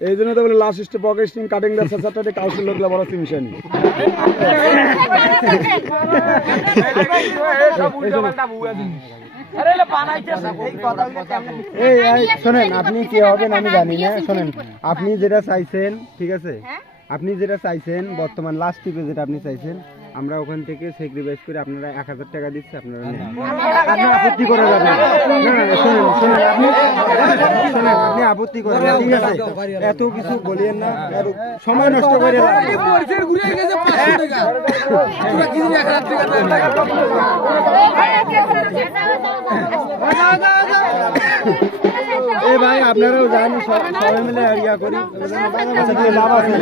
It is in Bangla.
এই জন্য তো বলে লাস্ট স্টেপ পকেট স্টিং কাটিং দ্য সোসাইটি কাউন্সিল লোকলা বড় সিমশন শোনেন আপনি কি হবেন আমি জানি না শোনেন আপনি যেটা চাইছেন ঠিক আছে আপনি যেটা চাইছেন বর্তমান লাস্ট টিপে যেটা আপনি চাইছেন আমরা ওখান থেকে স্যাক্রিফাইস করে আপনারা 1000 টাকা দিচ্ছি আপনারা আপনি আপত্তি করে যাবেন শুনেন আপনি আপত্তি করেন না ঠিক আছে এত কিছু বলিয়েন না সময় নষ্ট করে এ ভাই আপনারাও জানেন সবাই মিলে ইয়া করি লাভ আছে